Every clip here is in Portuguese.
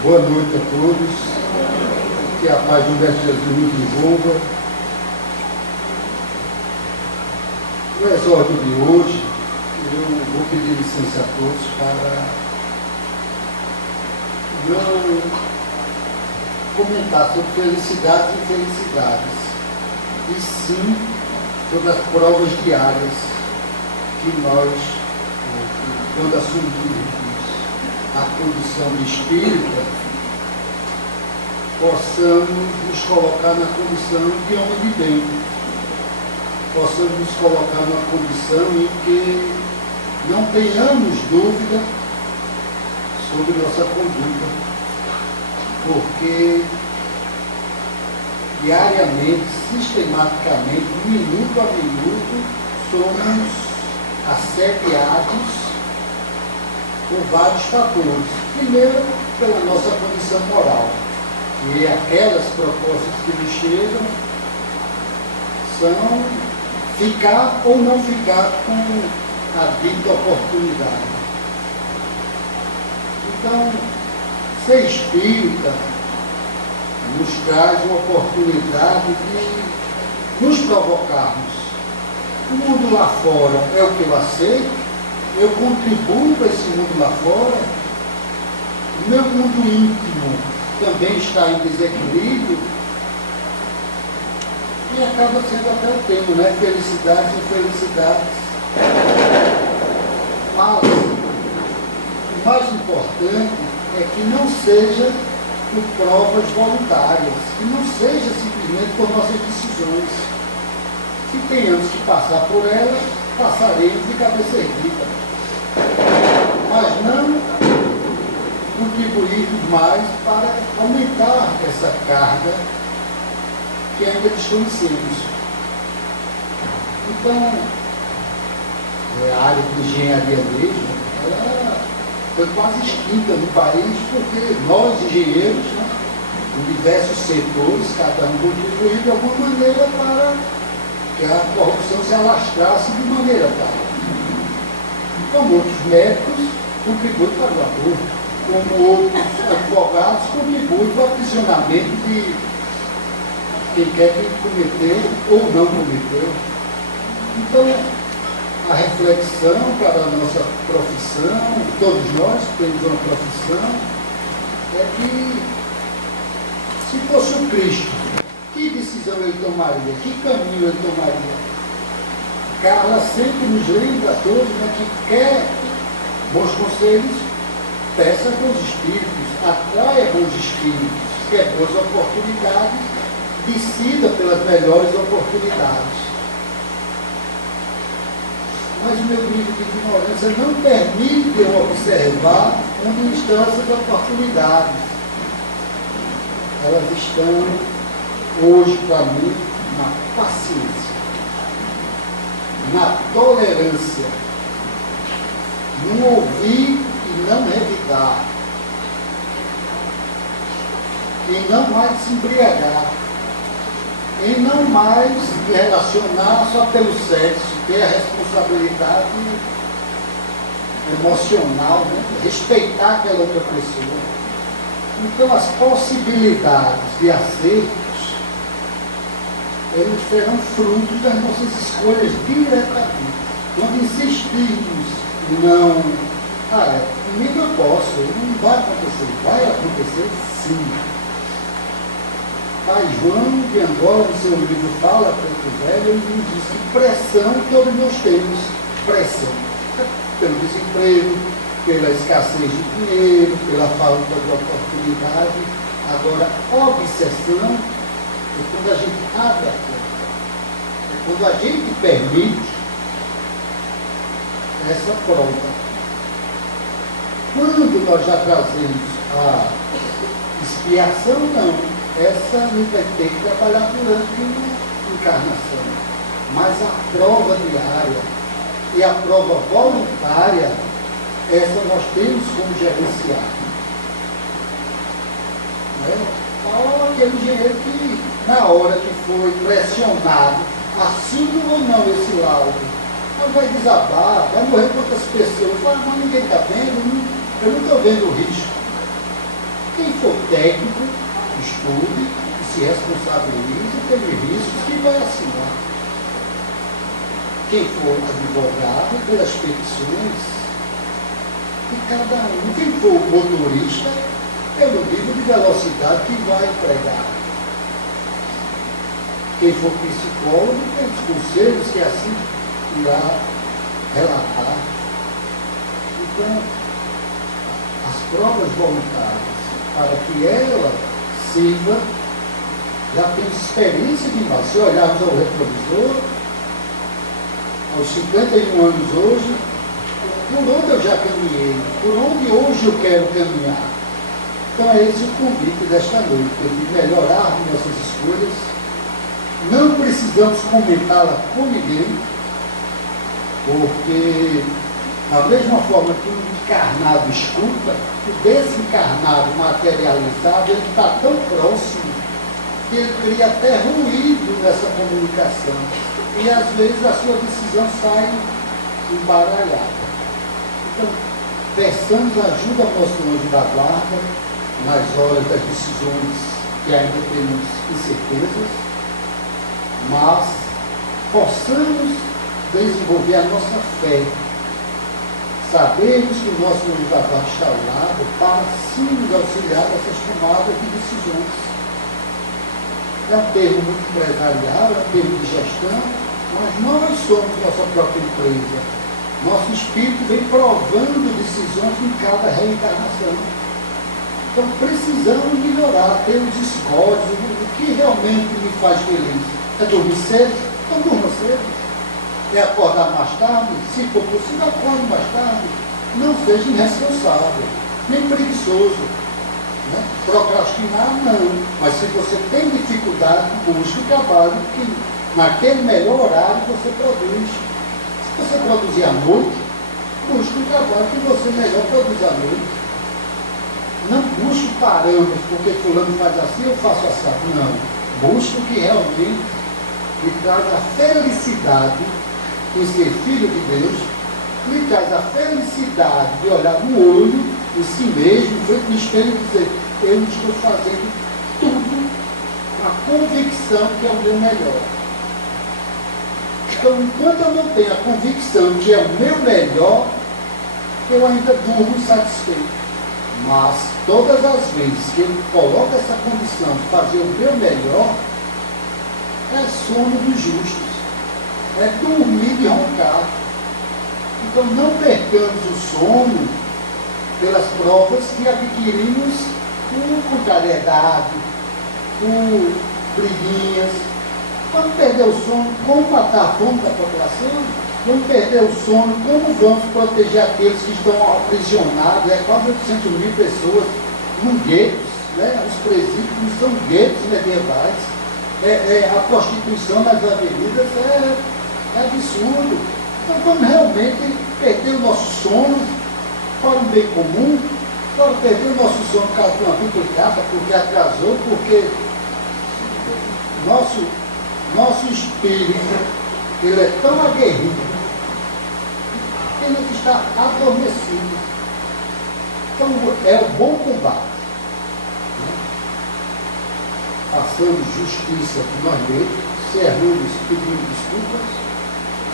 Boa noite a todos. Que a paz do Mestre Jesus nos envolva. No exórdio de hoje, eu vou pedir licença a todos para não comentar sobre felicidades e infelicidades, e sim sobre as provas diárias que nós, quando assumimos a condição de espírita, possamos nos colocar na condição de homem de bem, possamos nos colocar numa condição em que não tenhamos dúvida sobre nossa conduta, porque diariamente, sistematicamente, minuto a minuto, somos assediados por vários fatores. Primeiro, pela nossa condição moral, e aquelas propostas que nos chegam são ficar ou não ficar com a dita oportunidade. Então, ser espírita nos traz uma oportunidade de nos provocarmos. O mundo lá fora é o que eu aceito, eu contribuo para esse mundo lá fora, o meu mundo íntimo também está em desequilíbrio, e acaba sendo até o tema, né? Felicidades e infelicidades. Mas o mais importante é que não seja por provas voluntárias, que não seja simplesmente por nossas decisões. Se tenhamos que passar por elas, passaremos de cabeça erguida, mas não contribuir mais para aumentar essa carga que ainda desconhecemos. Então, a área de engenharia mesmo, ela foi quase extinta no país, porque nós, engenheiros, né, em diversos setores, cada um contribuiu de alguma maneira para que a corrupção se alastrasse de maneira tal. Como outros médicos contribuem para o aborto, como outros advogados contribuem para o aprisionamento de quem quer que cometeu ou não cometeu. Então, a reflexão para a nossa profissão, todos nós temos uma profissão, é que se fosse o Cristo, que decisão ele tomaria? Que caminho ele tomaria? Carla sempre nos lembra a todos, né, que quer bons conselhos, peça bons espíritos, atraia bons espíritos, quer boas oportunidades, decida pelas melhores oportunidades. Mas o meu nível de ignorância não permite eu observar onde estão essas oportunidades. Elas estão hoje, para mim, na paciência, na tolerância, no ouvir e não revidar, em não mais se embriagar, em não mais se relacionar só pelo sexo, ter a responsabilidade emocional, né? Respeitar aquela outra pessoa. Então, as possibilidades de acertos, eles serão frutos das nossas escolhas diretamente. Quando insistirmos em não, comigo eu posso, não vai acontecer sim. Pai João de Angola, no seu livro Fala Preto Velho, ele nos diz que pressão todos nós temos. Pressão pelo desemprego, pela escassez de dinheiro, pela falta de oportunidade. Agora, obsessão é quando a gente abre a porta, é quando a gente permite essa prova. Quando nós já trazemos a expiação, não. Essa não vai ter que trabalhar durante a encarnação. Mas a prova diária e a prova voluntária, essa nós temos como gerenciar. Olha aquele engenheiro que, na hora que foi pressionado, assina ou não esse laudo, mas vai desabar, vai morrer com outras pessoas. Fala, mas ninguém está vendo, eu não estou vendo o risco. Quem for técnico, estude, se responsabilize pelos riscos que vai assinar. Quem for advogado, pelas petições de cada um. Quem for motorista, pelo nível de velocidade que vai empregar. Quem for psicólogo, pelos conselhos que assim irá relatar. Então, as provas voluntárias, para que ela sirva, já temos experiência demais. Se olharmos ao retrovisor, aos 51 anos hoje, por onde eu já caminhei, por onde hoje eu quero caminhar. Então é esse o convite desta noite, de melhorar nossas escolhas. Não precisamos comentá-la com ninguém, porque da mesma forma que o encarnado escuta, o desencarnado materializado, ele está tão próximo que ele cria até ruído nessa comunicação. E às vezes a sua decisão sai embaralhada. Então, peçamos ajuda ao nosso anjo da guarda nas horas das decisões que ainda temos incertezas, mas possamos desenvolver a nossa fé. Sabemos que o nosso anjo da guarda está ao lado para sim nos auxiliar nessas tomadas de decisões. É um termo muito empresarial, é um termo de gestão, mas nós somos nossa própria empresa. Nosso espírito vem provando decisões em cada reencarnação. Então precisamos melhorar, ter os escolhos, o que realmente me faz feliz. É dormir cedo? Então durma cedo. É acordar mais tarde? Se for possível, acorde mais tarde. Não seja irresponsável, nem preguiçoso. Né? Procrastinar, não. Mas se você tem dificuldade, busque o trabalho que naquele melhor horário você produz. Se você produzir à noite, busque um trabalho que você melhor produz à noite. Não busque parâmetros, porque fulano faz assim, eu faço assim. Não. Busque o que realmente lhe traz a felicidade em ser filho de Deus, lhe traz a felicidade de olhar no olho em si mesmo, frente no espelho e dizer, eu estou fazendo tudo com a convicção que é o meu melhor. Então, enquanto eu não tenho a convicção que é o meu melhor, eu ainda durmo satisfeito. Mas, todas as vezes que eu coloco essa condição de fazer o meu melhor, é sono dos justos. É dormir de roncar. Então, não percamos o sono pelas provas que adquirimos por contrariedade, por briguinhas. Vamos perder o sono, como matar a fome da população? Vamos perder o sono, como vamos proteger aqueles que estão aprisionados? Quase 800 mil pessoas num guetos, né? Os presídios são guetos medievais. A prostituição nas avenidas é absurdo. Então vamos realmente perder o nosso sono para o bem comum, para perder o nosso sono por causa de uma duplicata, porque atrasou, porque nosso espírito ele é tão aguerrido que ele está adormecido. Então é um bom combate. Façamos justiça por nós mesmos, se erramos, pedimos desculpas.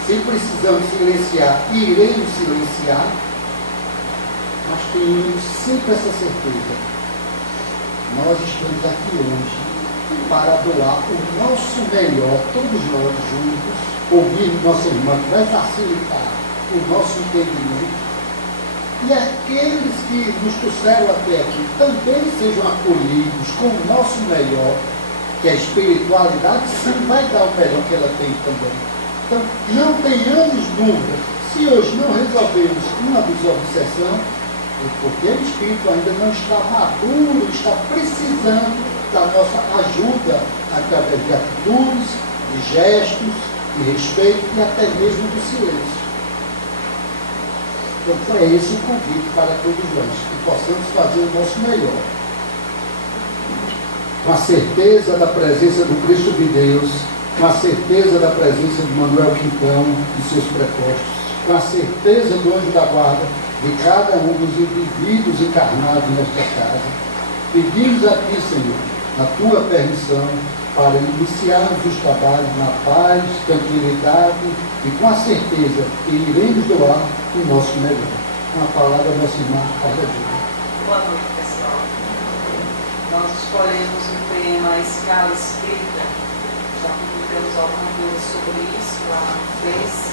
Se precisamos silenciar, iremos silenciar, mas tenhamos sempre essa certeza. Nós estamos aqui hoje para doar o nosso melhor, todos nós juntos, ouvindo nossa irmã, que vai facilitar o nosso entendimento. E aqueles que nos trouxeram até aqui também sejam acolhidos com o nosso melhor, que a espiritualidade sim vai dar o melhor que ela tem também. Então, não tenhamos dúvida. Se hoje não resolvemos uma desobsessão, é porque o espírito ainda não está maduro, está precisando da nossa ajuda através de atitudes, de gestos, de respeito e até mesmo do silêncio. Então, é esse o convite para todos nós, que possamos fazer o nosso melhor. Com a certeza da presença do Cristo de Deus, com a certeza da presença de Manuel Quintão e seus prepostos, com a certeza do anjo da guarda de cada um dos indivíduos encarnados nesta casa, Pedimos a Ti, Senhor, a Tua permissão para iniciarmos os trabalhos na paz, tranquilidade e com a certeza que iremos doar o nosso melhor. Uma palavra da nossa irmã Carla Júlia. Boa noite, pessoal. Nós escolhemos o tema Escala Espírita. Já publicamos alguma coisa sobre isso lá no Face,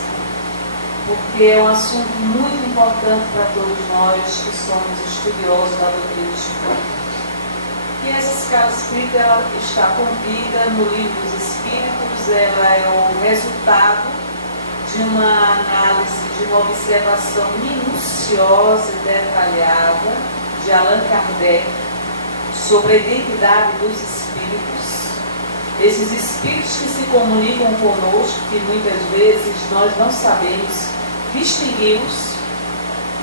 porque é um assunto muito importante para todos nós que somos estudiosos da doutrina espírita. E essa escala espírita ela está contida no Livro dos Espíritos, ela é o resultado de uma análise, de uma observação minuciosa e detalhada de Allan Kardec sobre a identidade dos espíritos. Esses espíritos que se comunicam conosco, que muitas vezes nós não sabemos distingui-los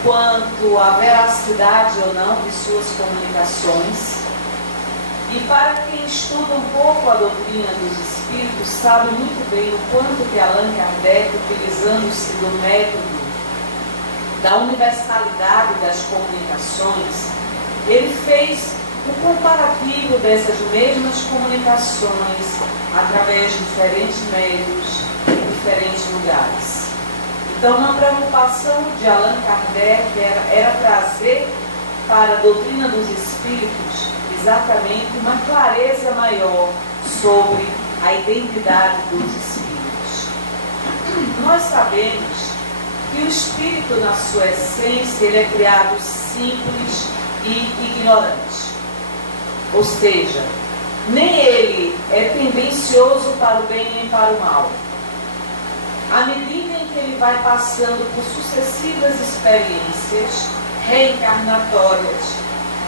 quanto à veracidade ou não de suas comunicações. E para quem estuda um pouco a doutrina dos espíritos, sabe muito bem o quanto que Allan Kardec, utilizando-se do método da universalidade das comunicações, ele fez o comparativo dessas mesmas comunicações através de diferentes meios, em diferentes lugares. Então, uma preocupação de Allan Kardec era trazer para a doutrina dos espíritos exatamente uma clareza maior sobre a identidade dos espíritos. Nós sabemos que o espírito, na sua essência, ele é criado simples e ignorante. Ou seja, nem ele é tendencioso para o bem nem para o mal. À medida em que ele vai passando por sucessivas experiências reencarnatórias,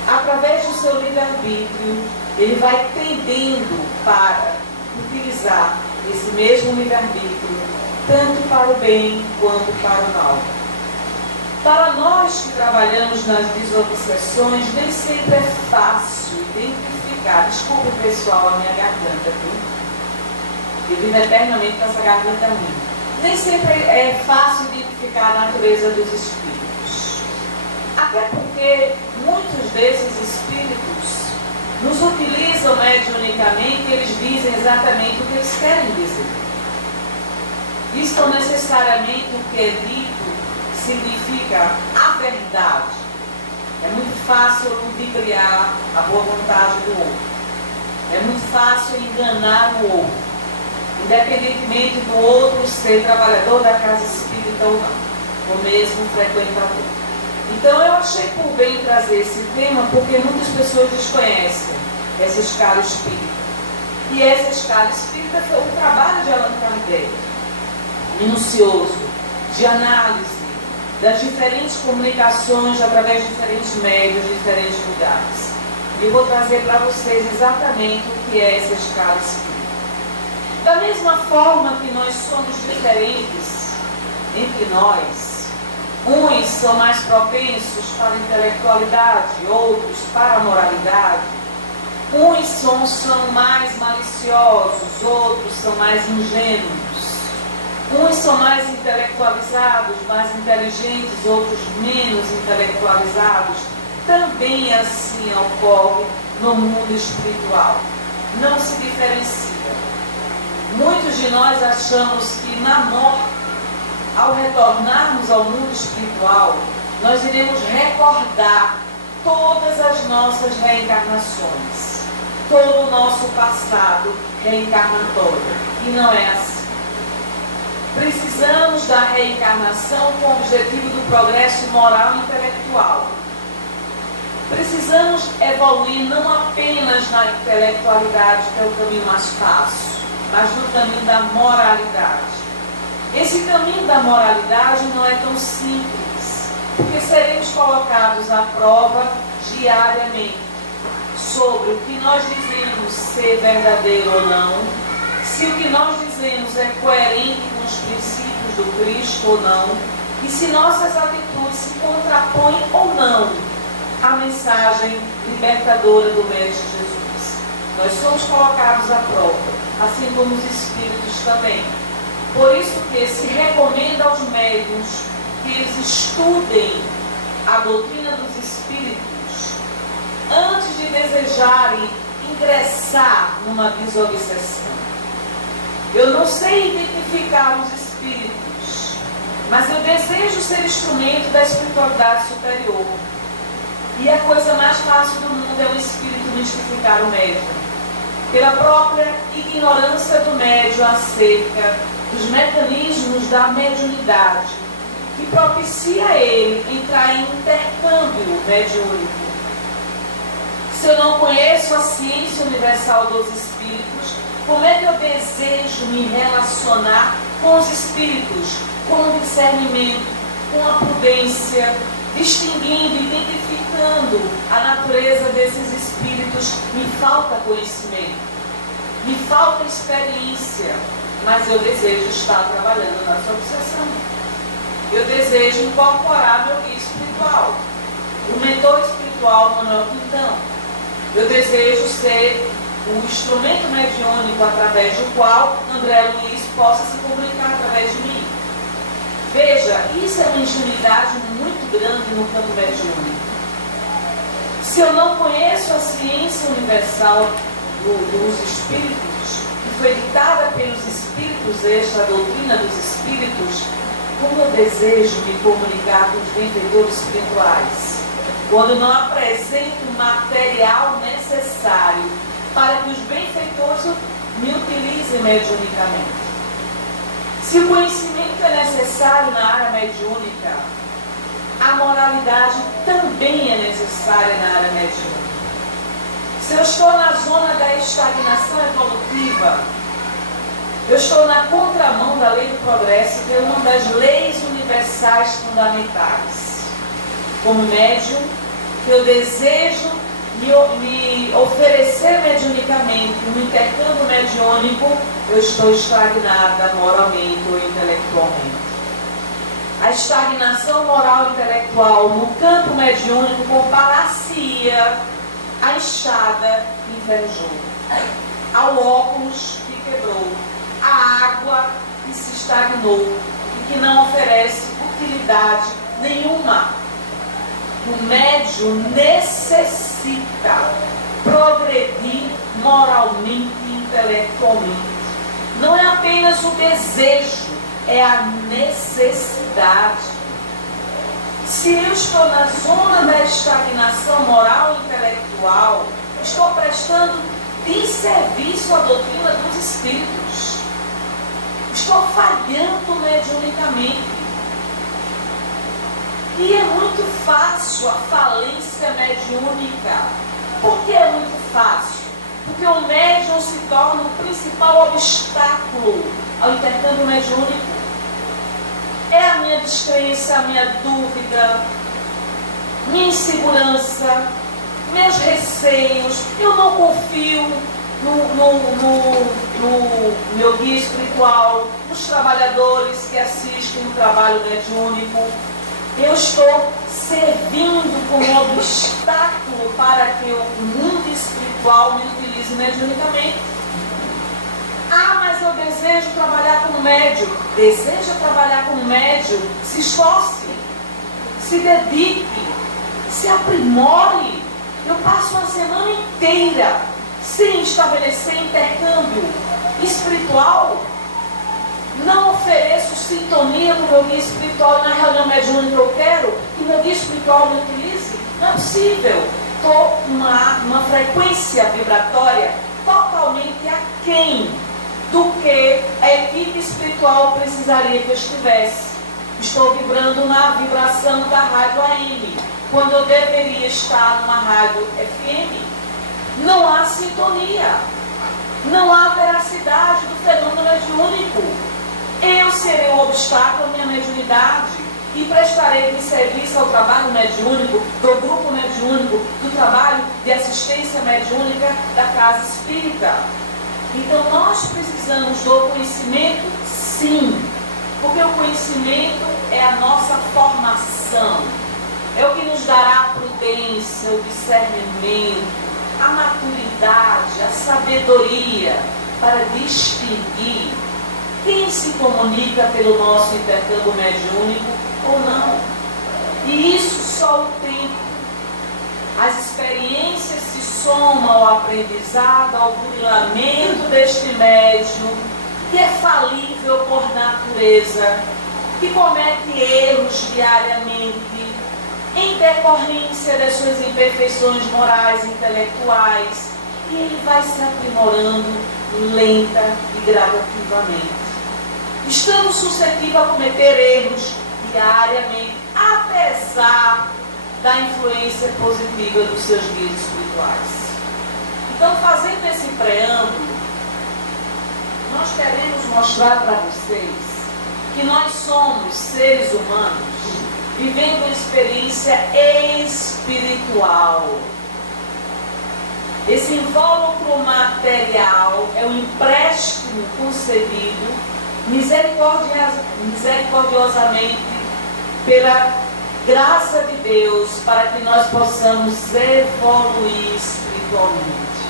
através do seu livre-arbítrio, ele vai tendendo para utilizar esse mesmo livre-arbítrio, tanto para o bem quanto para o mal. Para nós que trabalhamos nas desobsessões, nem sempre é fácil identificar. Desculpe, pessoal, a minha garganta, viu? Eu vivo eternamente com essa garganta ruim. Nem sempre é fácil identificar a natureza dos espíritos. Até porque muitos desses espíritos nos utilizam mediunicamente e eles dizem exatamente o que eles querem dizer. Isto não necessariamente o que é dito significa a verdade. É muito fácil ludibriar a boa vontade do outro. É muito fácil enganar o outro, independentemente do outro ser trabalhador da casa espírita ou não, ou mesmo frequentador. Então eu achei por bem trazer esse tema porque muitas pessoas desconhecem essa escala espírita. E essa escala espírita foi o trabalho de Allan Kardec, minucioso, de análise das diferentes comunicações através de diferentes meios, de diferentes lugares. E eu vou trazer para vocês exatamente o que é essa escala espírita. Da mesma forma que nós somos diferentes entre nós, uns são mais propensos para a intelectualidade, outros para a moralidade. Uns são mais maliciosos, outros são mais ingênuos. Uns são mais intelectualizados, mais inteligentes, outros menos intelectualizados. Também assim ocorre no mundo espiritual. Não se diferencia. Muitos de nós achamos que na morte, ao retornarmos ao mundo espiritual, nós iremos recordar todas as nossas reencarnações, todo o nosso passado reencarnatório. E não é assim. Precisamos da reencarnação com o objetivo do progresso moral e intelectual. Precisamos evoluir não apenas na intelectualidade, que é o caminho mais fácil, mas no caminho da moralidade. Esse caminho da moralidade não é tão simples, porque seremos colocados à prova diariamente sobre o que nós dizemos ser verdadeiro ou não, se o que nós dizemos é coerente com os princípios do Cristo ou não, e se nossas atitudes se contrapõem ou não à mensagem libertadora do Mestre Jesus. Nós somos colocados à prova, assim como os espíritos também. Por isso que se recomenda aos médiuns que eles estudem a doutrina dos espíritos antes de desejarem ingressar numa desobsessão. Eu não sei identificar os espíritos, mas eu desejo ser instrumento da espiritualidade superior. E a coisa mais fácil do mundo é o espírito mistificar o médium, pela própria ignorância do médium acerca dos mecanismos da mediunidade, que propicia a ele entrar em intercâmbio mediúnico. Se eu não conheço a ciência universal dos espíritos, como é que eu desejo me relacionar com os espíritos, com o discernimento, com a prudência, distinguindo, identificando a natureza desses espíritos? Me falta conhecimento, me falta experiência, mas eu desejo estar trabalhando na sua obsessão. Eu desejo incorporar meu guia espiritual, o mentor espiritual Manuel Quintão. Eu desejo ser o instrumento mediúnico através do qual André Luiz possa se comunicar através de mim. Veja, isso é uma ingenuidade muito grande no campo mediúnico. Se eu não conheço a ciência universal dos espíritos, que foi ditada pelos espíritos, esta doutrina dos espíritos, como eu desejo me comunicar com os benfeitores espirituais, quando não apresento o material necessário para que os benfeitores me utilizem mediunicamente? Se o conhecimento é necessário na área mediúnica, a moralidade também é necessária na área mediúnica. Se eu estou na zona da estagnação evolutiva, eu estou na contramão da lei do progresso, que é uma das leis universais fundamentais. Como médium, eu desejo me oferecer mediunicamente no intercâmbio mediúnico, eu estou estagnada moralmente ou intelectualmente. A estagnação moral e intelectual no campo mediúnico compara-se-ia à enxada que enferrujou, ao óculos que quebrou, à água que se estagnou e que não oferece utilidade nenhuma. O médium necessita progredir moralmente e intelectualmente. Não é apenas o desejo, é a necessidade. Se eu estou na zona da estagnação moral e intelectual, estou prestando desserviço à doutrina dos espíritos. Estou falhando mediunicamente. E é muito fácil a falência mediúnica. Por que é muito fácil? Porque o médium se torna o principal obstáculo ao intercâmbio mediúnico. É a minha descrença, a minha dúvida, minha insegurança, meus receios. Eu não confio no meu guia espiritual, nos trabalhadores que assistem o trabalho mediúnico. Eu estou servindo como obstáculo para que o mundo espiritual me utilize mediunicamente. Ah, mas eu desejo trabalhar como médium. Deseja trabalhar como médium? Se esforce, se dedique, se aprimore. Eu passo uma semana inteira sem estabelecer intercâmbio espiritual. Não ofereço sintonia com o meu guia espiritual na reunião mediúnica que eu quero que meu guia espiritual me utilize. Não é possível. Estou numa frequência vibratória totalmente aquém do que a equipe espiritual precisaria que eu estivesse. Estou vibrando na vibração da rádio AM, quando eu deveria estar numa rádio FM. Não há sintonia, não há veracidade do fenômeno mediúnico. Eu serei um obstáculo à minha mediunidade e prestarei de serviço ao trabalho mediúnico, do grupo mediúnico, do trabalho de assistência mediúnica da casa espírita. Então nós precisamos do conhecimento, sim, porque o conhecimento é a nossa formação, é o que nos dará a prudência, o discernimento, a maturidade, a sabedoria para distinguir quem se comunica pelo nosso intercâmbio mediúnico ou não. E isso só o tempo, As experiências se somam ao aprendizado, ao burilamento deste médium, que é falível por natureza, que comete erros diariamente, em decorrência das suas imperfeições morais e intelectuais, e ele vai se aprimorando lenta e gradativamente. Estamos suscetíveis a cometer erros diariamente, apesar da influência positiva dos seus guias espirituais. Então, fazendo esse preâmbulo, nós queremos mostrar para vocês que nós somos seres humanos vivendo uma experiência espiritual. Esse invólucro material é um empréstimo concedido misericordiosamente pela graça de Deus para que nós possamos evoluir espiritualmente.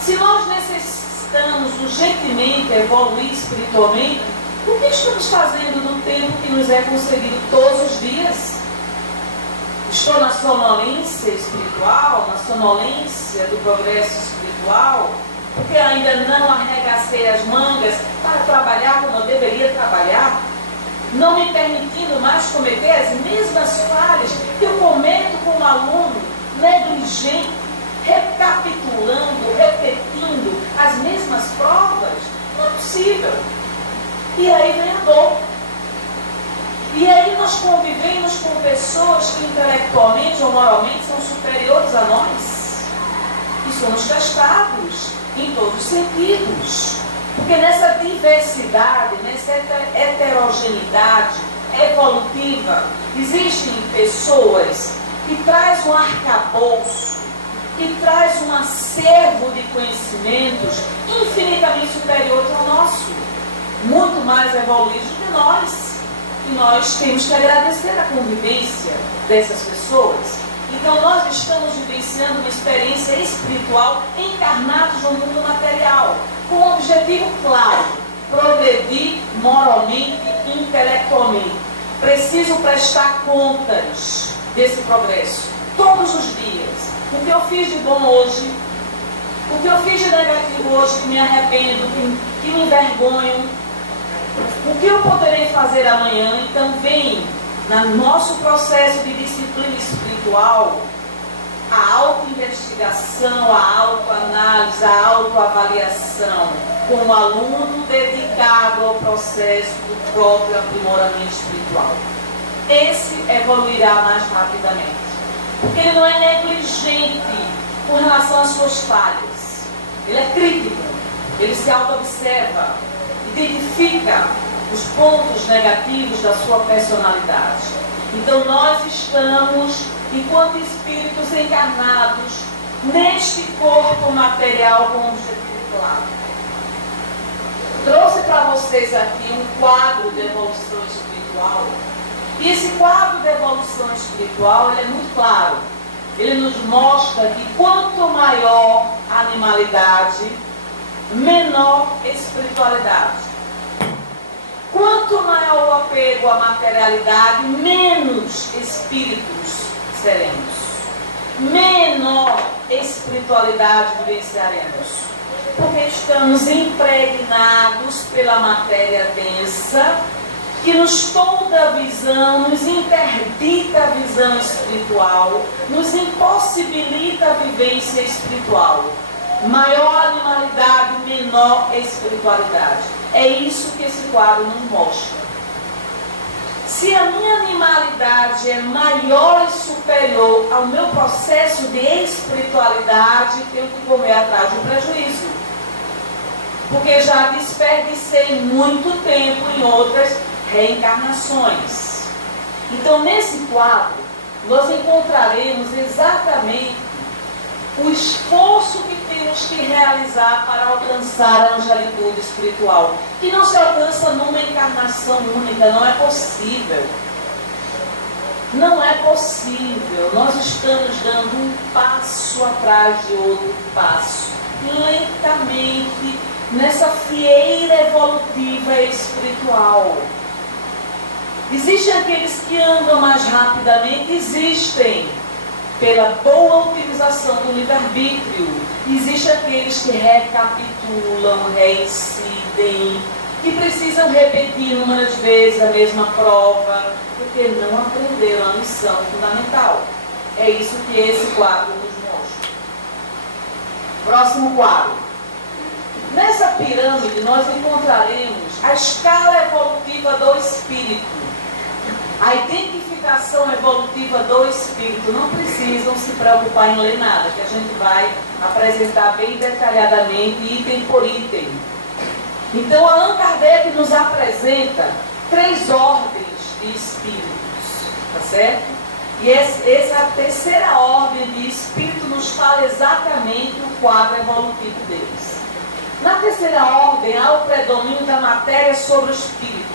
Se nós necessitamos urgentemente evoluir espiritualmente, o que estamos fazendo no tempo que nos é concedido todos os dias? Estou na sonolência espiritual, na sonolência do progresso espiritual, porque ainda não arregacei as mangas para trabalhar como eu deveria trabalhar, não me permitindo mais cometer as mesmas falhas que eu cometo como aluno negligente, recapitulando, repetindo as mesmas provas. Não é possível. E aí vem a dor. E aí nós convivemos com pessoas que intelectualmente ou moralmente são superiores a nós. E somos testados em todos os sentidos. Porque nessa diversidade, nessa heterogeneidade evolutiva, existem pessoas que trazem um arcabouço, que traz um acervo de conhecimentos infinitamente superiores ao nosso, muito mais evoluídos que nós. E nós temos que agradecer a convivência dessas pessoas. Então nós estamos vivenciando uma experiência espiritual encarnados no mundo material, com um objetivo claro: progredir moralmente e intelectualmente. Preciso prestar contas desse progresso todos os dias. O que eu fiz de bom hoje, o que eu fiz de negativo hoje, que me arrependo, que me envergonho, o que eu poderei fazer amanhã. Então vem no nosso processo de disciplina espiritual a autoinvestigação, a autoanálise, a autoavaliação, com o aluno dedicado ao processo do próprio aprimoramento espiritual. Esse evoluirá mais rapidamente, porque ele não é negligente com relação às suas falhas. Ele é crítico, ele se auto-observa, identifica os pontos negativos da sua personalidade. Então nós estamos, enquanto espíritos encarnados, neste corpo material com um objetivo claro. Trouxe para vocês aqui um quadro de evolução espiritual. E esse quadro de evolução espiritual, ele é muito claro. Ele nos mostra que quanto maior a animalidade, menor espiritualidade. Quanto maior o apego à materialidade, menos espíritos seremos. Menor espiritualidade vivenciaremos. Porque estamos impregnados pela matéria densa, que nos tolda a visão, nos interdita a visão espiritual, nos impossibilita a vivência espiritual. Maior animalidade, menor espiritualidade. É isso que esse quadro nos mostra. Se a minha animalidade é maior e superior ao meu processo de espiritualidade, tenho que correr atrás do prejuízo. Porque já desperdicei muito tempo em outras reencarnações. Então, nesse quadro, nós encontraremos exatamente o esforço que temos que realizar para alcançar a angelitude espiritual, que não se alcança numa encarnação única. Não é possível. Não é possível. Nós estamos dando um passo atrás de outro passo, lentamente, nessa fieira evolutiva espiritual. Existem aqueles que andam mais rapidamente? Existem. pela boa utilização do livre-arbítrio. Existem aqueles que recapitulam, reincidem, que precisam repetir inúmeras vezes a mesma prova, porque não aprenderam a lição fundamental. É isso que esse quadro nos mostra. Próximo quadro. Nessa pirâmide nós encontraremos a escala evolutiva do espírito. A identificação evolutiva do espírito. Não precisam se preocupar em ler nada, que a gente vai apresentar bem detalhadamente, item por item. Então, Allan Kardec nos apresenta 3 ordens de espíritos, tá certo? E essa terceira ordem de espírito nos fala exatamente o quadro evolutivo deles. Na terceira ordem, há o predomínio da matéria sobre o espírito.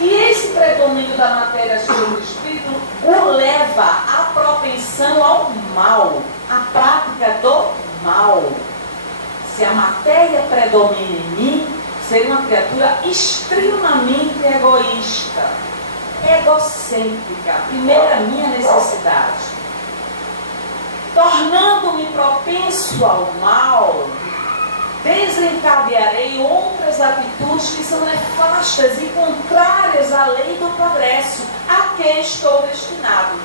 E esse predomínio da matéria sobre o espírito o leva à propensão ao mal, à prática do mal. Se a matéria predomina em mim, seria uma criatura extremamente egoísta, egocêntrica, primeiro a minha necessidade. Tornando-me propenso ao mal, desencadearei outras atitudes que são nefastas e contrárias à lei do progresso a que estou destinado.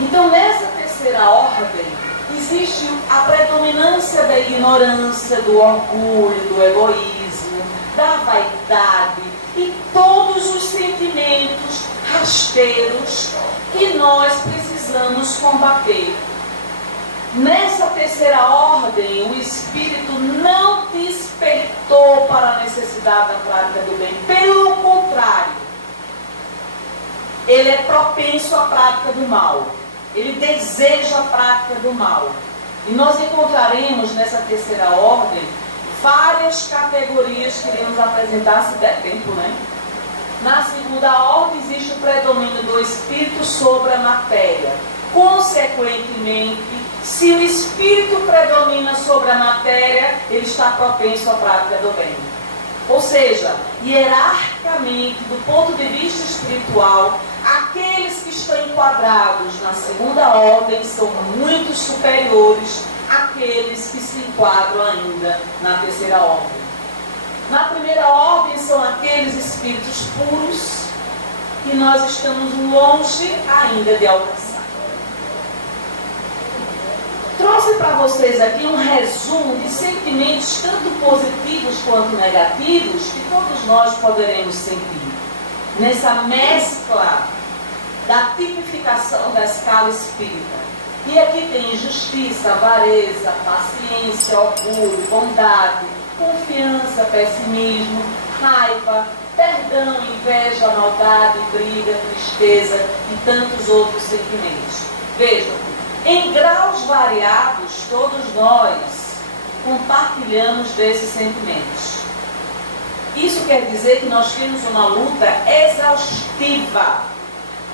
Então, nessa terceira ordem, existe a predominância da ignorância, do orgulho, do egoísmo, da vaidade e todos os sentimentos rasteiros que nós precisamos combater. Nessa terceira ordem, o espírito não despertou para a necessidade da prática do bem. Pelo contrário, ele é propenso à prática do mal. Ele deseja a prática do mal. E nós encontraremos nessa terceira ordem várias categorias que iremos apresentar, se der tempo, né? Na segunda ordem existe o predomínio do espírito sobre a matéria. Consequentemente, se o espírito predomina sobre a matéria, ele está propenso à prática do bem. Ou seja, hierarquicamente, do ponto de vista espiritual, aqueles que estão enquadrados na segunda ordem são muito superiores àqueles que se enquadram ainda na terceira ordem. Na primeira ordem são aqueles espíritos puros que nós estamos longe ainda de alcançar. Trouxe para vocês aqui um resumo de sentimentos tanto positivos quanto negativos que todos nós poderemos sentir nessa mescla da tipificação da escala espírita. E aqui tem justiça, avareza, paciência, orgulho, bondade, confiança, pessimismo, raiva, perdão, inveja, maldade, briga, tristeza e tantos outros sentimentos. Vejam, em graus variados, todos nós compartilhamos desses sentimentos. Isso quer dizer que nós temos uma luta exaustiva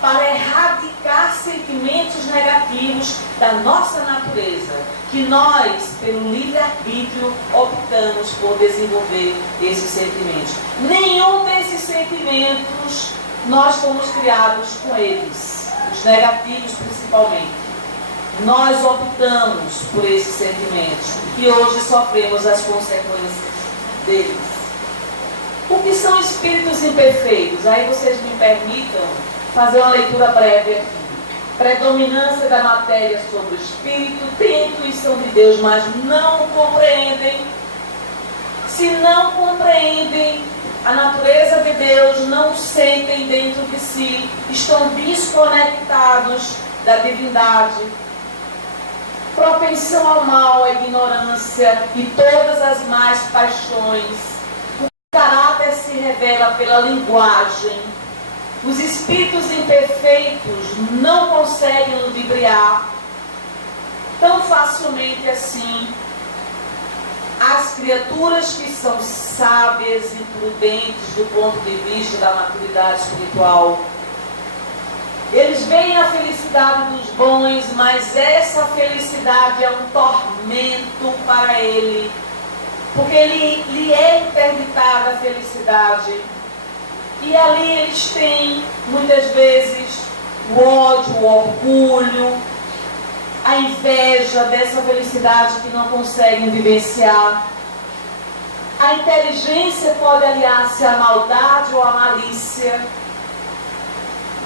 para erradicar sentimentos negativos da nossa natureza, que nós, pelo livre-arbítrio, optamos por desenvolver esses sentimentos. Nenhum desses sentimentos nós fomos criados com eles, os negativos principalmente. Nós optamos por esses sentimentos e hoje sofremos as consequências deles. O que são espíritos imperfeitos? Aí vocês me permitam fazer uma leitura breve aqui. Predominância da matéria sobre o espírito, tem intuição de Deus, mas não o compreendem. Se não compreendem a natureza de Deus, não o sentem dentro de si, estão desconectados da divindade. Propensão ao mal, à ignorância e todas as más paixões. O caráter se revela pela linguagem. Os espíritos imperfeitos não conseguem ludibriar tão facilmente assim as criaturas que são sábias e prudentes do ponto de vista da maturidade espiritual. Eles veem a felicidade dos bons, mas essa felicidade é um tormento para ele, porque lhe é interditada a felicidade. E ali eles têm, muitas vezes, o ódio, o orgulho, a inveja dessa felicidade que não conseguem vivenciar. A inteligência pode aliar-se à maldade ou à malícia.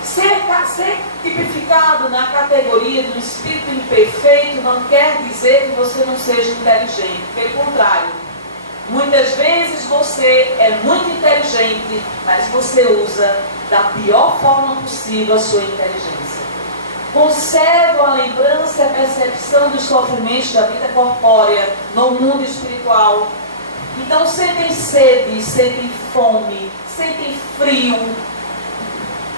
Ser tipificado na categoria do espírito imperfeito não quer dizer que você não seja inteligente. Pelo contrário, muitas vezes você é muito inteligente, mas você usa da pior forma possível a sua inteligência. Conservam a lembrança e a percepção dos sofrimentos da vida corpórea no mundo espiritual. Então sentem sede, sentem fome, sentem frio.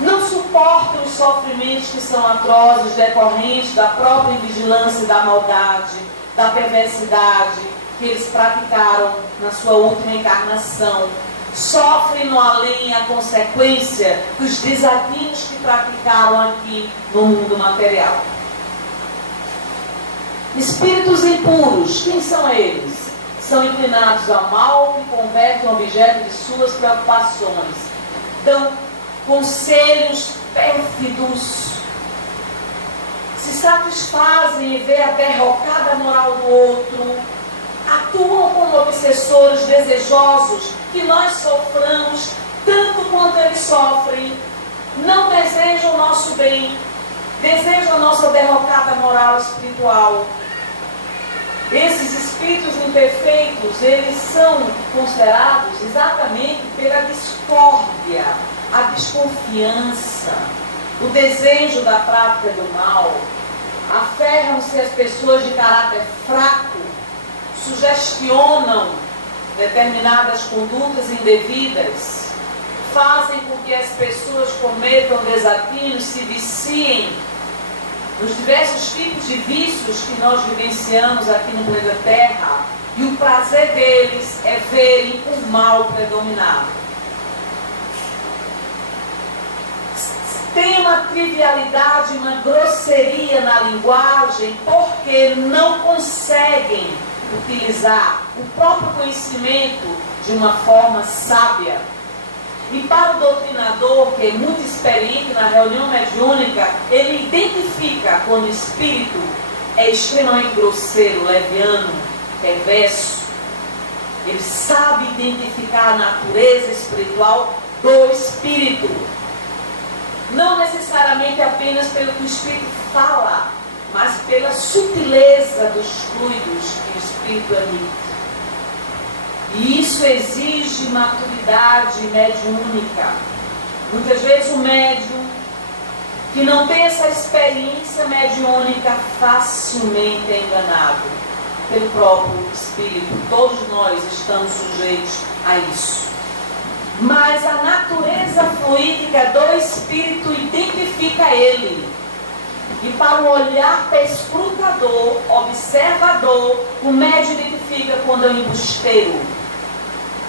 Não suportam os sofrimentos que são atrozes, decorrentes da própria invigilância e da maldade, da perversidade que eles praticaram na sua última encarnação. Sofrem no além a consequência dos desatinos que praticaram aqui no mundo material. Espíritos impuros, quem são eles? São inclinados ao mal, que convertem o objeto de suas preocupações. Dão conselhos pérfidos, se satisfazem em ver a derrocada moral do outro, atuam como obsessores desejosos que nós soframos tanto quanto eles sofrem, não desejam o nosso bem, desejam a nossa derrocada moral espiritual. Esses espíritos imperfeitos, eles são considerados exatamente pela discórdia, a desconfiança, o desejo da prática do mal. Aferram-se às pessoas de caráter fraco, sugestionam determinadas condutas indevidas, fazem com que as pessoas cometam desatinos, se viciem nos diversos tipos de vícios que nós vivenciamos aqui no planeta Terra, e o prazer deles é verem o mal predominar. Tem uma trivialidade, uma grosseria na linguagem, porque não conseguem utilizar o próprio conhecimento de uma forma sábia. E para o doutrinador, que é muito experiente na reunião mediúnica, ele identifica quando o espírito é extremamente grosseiro, leviano, perverso. Ele sabe identificar a natureza espiritual do espírito. Não necessariamente apenas pelo que o espírito fala, mas pela sutileza dos fluidos que o espírito emite. E isso exige maturidade mediúnica. Muitas vezes o médium que não tem essa experiência mediúnica facilmente é enganado pelo próprio espírito. Todos nós estamos sujeitos a isso. Mas a natureza fluídica do espírito identifica ele. E para um olhar perscrutador, observador, o médium identifica quando é um embusteiro,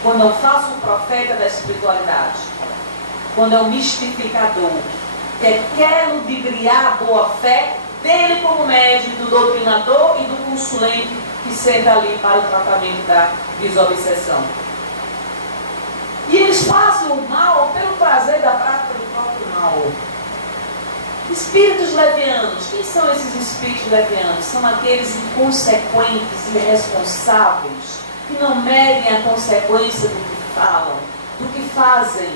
quando é um falso profeta da espiritualidade, quando é um mistificador, que quer ludibriar a boa fé dele como médium, do doutrinador e do consulente que senta ali para o tratamento da desobsessão. E eles fazem o mal pelo prazer da prática do próprio mal. Espíritos levianos. Quem são esses espíritos levianos? São aqueles inconsequentes e irresponsáveis, que não medem a consequência do que falam, do que fazem,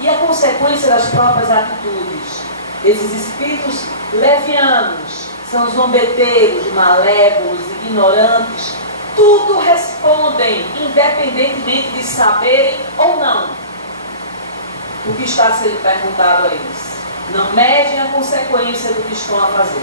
e a consequência das próprias atitudes. Esses espíritos levianos são zombeteiros, malévolos, ignorantes. Tudo respondem, independentemente de saberem ou não o que está sendo perguntado a eles. Não medem a consequência do que estão a fazer.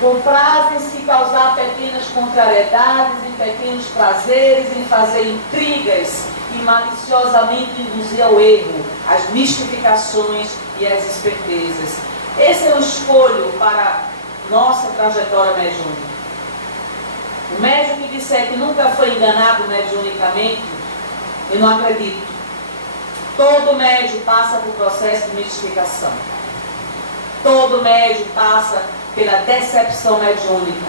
Comprazem-se em causar pequenas contrariedades, em pequenos prazeres, em fazer intrigas e maliciosamente induzir ao erro, as mistificações e as espertezas. Esse é o escolho para nossa trajetória mediúnica. O médium que disser que nunca foi enganado mediunicamente, eu não acredito. Todo médium passa por processo de mistificação. Todo médium passa pela decepção mediúnica.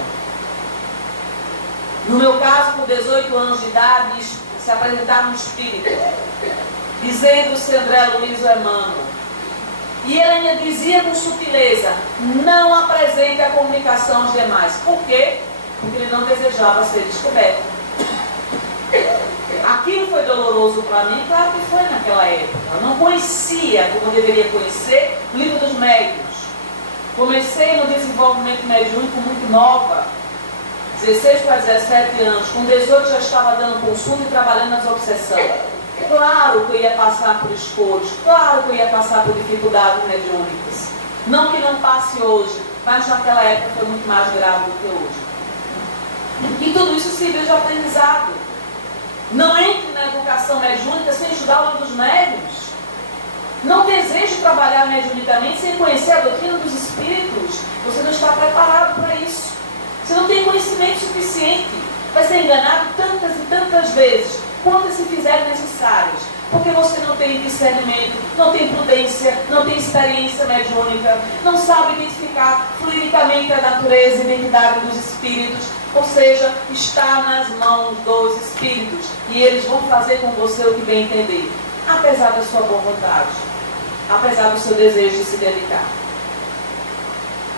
No meu caso, com 18 anos de idade, se apresentava um espírito, dizendo-se André Luiz Emmanuel, E ele ainda dizia com sutileza: não apresente a comunicação aos demais. Por quê? Porque ele não desejava ser descoberto. Aquilo foi doloroso para mim, claro que foi naquela época. Eu não conhecia, como eu deveria conhecer, o livro dos médiuns. Comecei no desenvolvimento mediúnico muito nova, 16 para 17 anos. Com 18 já estava dando consulta e trabalhando nas obsessões. Claro que eu ia passar por escolhas, claro que eu ia passar por dificuldades mediúnicas. Não que não passe hoje, mas naquela época foi muito mais grave do que hoje. E tudo isso serviu de aprendizado. Não entre na educação mediúnica sem estudar o livro dos médiuns. Não deseje trabalhar mediunicamente sem conhecer a doutrina dos espíritos. Você não está preparado para isso. Você não tem conhecimento suficiente. Vai ser enganado tantas e tantas vezes, quantas se fizerem necessárias. Porque você não tem discernimento, não tem prudência, não tem experiência mediúnica, não sabe identificar fluidicamente a natureza e identidade dos espíritos. Ou seja, está nas mãos dos espíritos. E eles vão fazer com você o que bem entender. Apesar da sua boa vontade. Apesar do seu desejo de se dedicar.